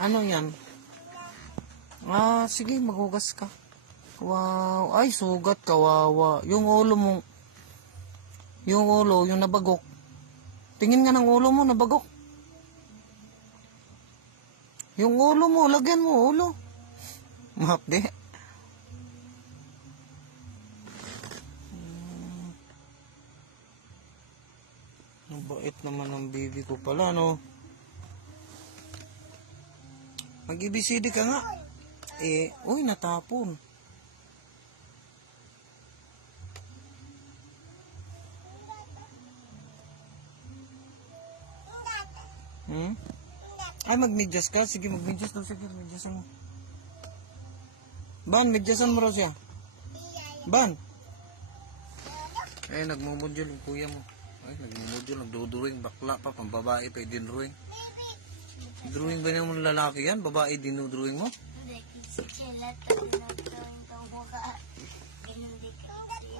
Ano yan? Ah, sige, maghugas ka. Wow. Ay, sugat, kawawa. Yung ulo mo, yung nabagok. Tingin nga ng ulo mo, nabagok. Yung ulo mo, lagyan mo ulo. Mahapde. Ang bait naman ng baby ko pala, no? Mag-ABCD ka nga. Uy, natapon. Ay, magmedyas ka? Sige, magmedyas daw. Sige, medyasan mo. Ban, medyasan mo raw siya. Ban. Nagmumodule yung kuya mo. Ay, nagmumodule, nagdodrawing. Bakla pa, pambabae pa, dinrawing. Drawing ba naman lalaki yan? Babae dinudrawing mo? Hindi, silat ang nagdrawing ko mukha. Hindi kasi.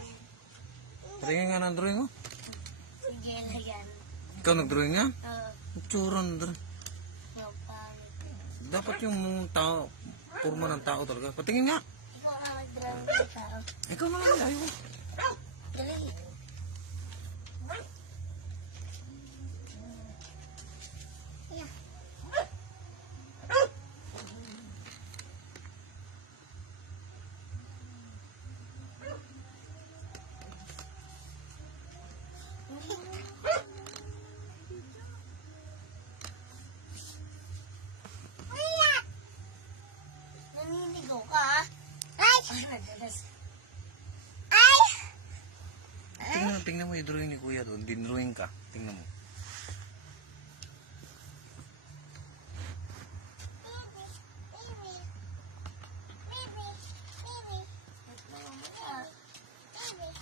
Tingin nga ng drawing mo? Sige na yan. Ikaw nagdrawing nga? Oo. Tsuran drawing. Dapat yung tao, forma ng tao talaga. Patingin nga. Ikaw na nag-drawing ng tao. Ikaw na lang, ayaw. Dali. Naninigo ka? Ay! Ay! Tingnan mo yung drawing ni kuya doon. Dinrawing ka. Tingnan mo.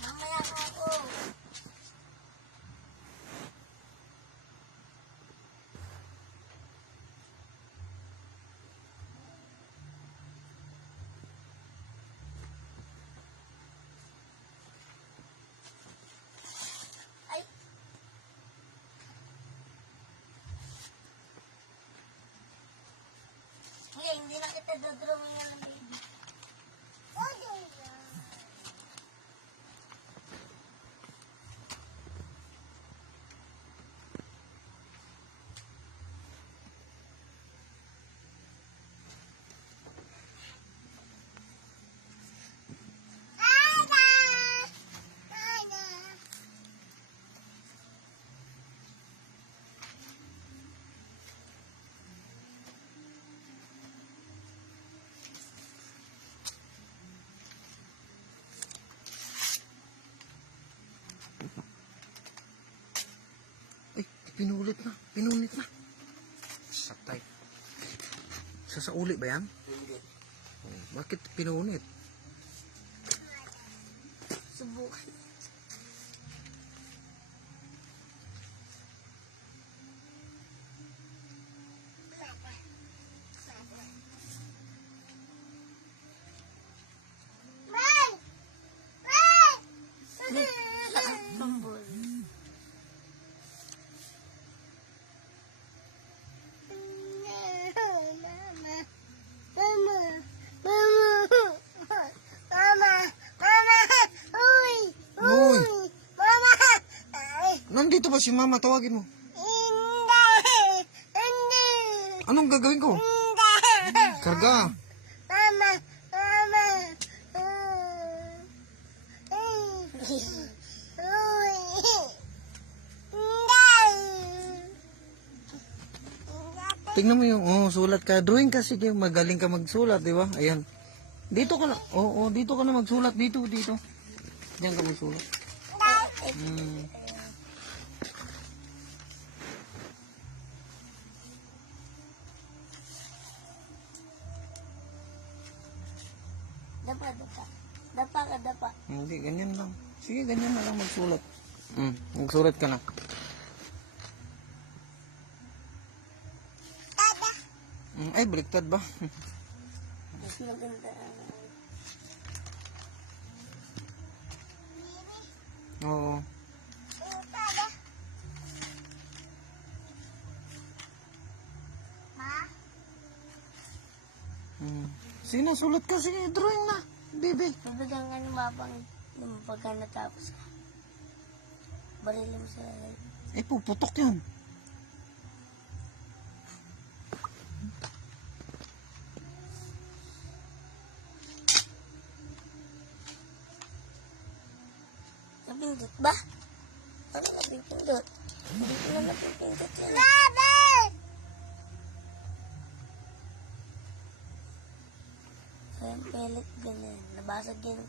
Mamaya ko ako. Ay! Hindi na kita dodrawing ng baby. Ay, pinunit na. Satay. Sa uli ba yan? Hindi. Bakit pinunit? Subukan. Nandito ba si mama? Tawagin mo. Anong gagawin ko? Karga. Tingnan mo yung sulat ka. Drawing ka, sige. Magaling ka magsulat, di ba? Ayan. Dito ka na. Oo, dito ka na magsulat. Dito. Diyan ka magsulat. Dapa. Hindi, ganyan lang. Sige, ganyan na lang magsulat. Magsulat ka na. Ay, baliktad ba? Mas maganda. Oo. Ma? Sige na, sulat ka. Sige, drawing na. Baby. Bibigyan ka ng mapang yung pagka natapos ka. Barilin mo sa Puputok yan. napindot ba? Ano napindot? Hindi ko na napindot yan. Baba! So yung pellet ganyan. Nabasag yan.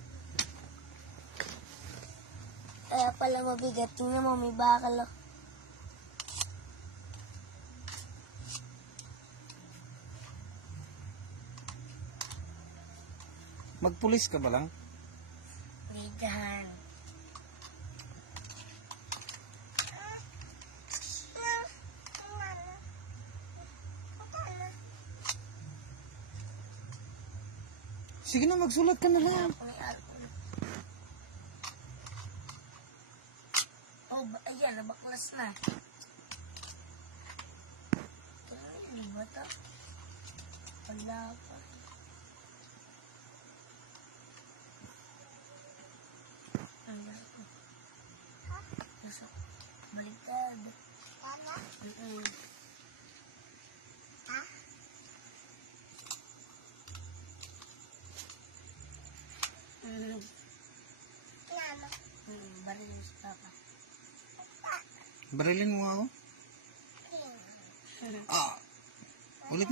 Kaya pala mabigat. Tingnan mo, may bakal oh. Magpulis ka ba lang? Bigahan. Sige na, magsulat ka na lang. Oh, ayan, nabaklas na. Hindi ba ito? Wala pa. Wala pa. Nasa baligtad. Wala? Ha? Baril mo si Papa. Barilin mo ako. Ulit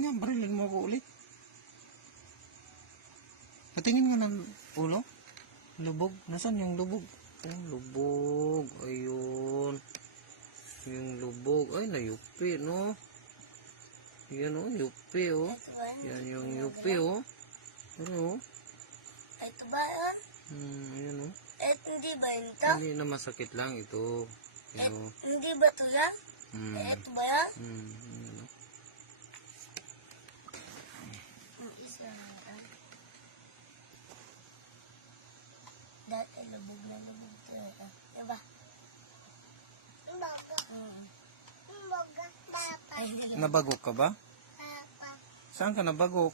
nga, barilin mo ako ulit. Patingin nga ng ulo. Lubog, nasaan yung lubog? Lubog, ayun. Yung lubog, ay nayupi, no? Yan o, yupi o. Yan yung yupi o. Ano o? Ito ba yun? Ayan o. Hindi ba yun ito? Hindi na masakit lang ito. Yan o. Hindi ba ito yan? Ito ba yan? Ayan o. Isa na yan. Dati lubog na lubog ito. Diba? Baga. Baga. Papa. Nabagok ka ba? Papa. Saan ka nabagok?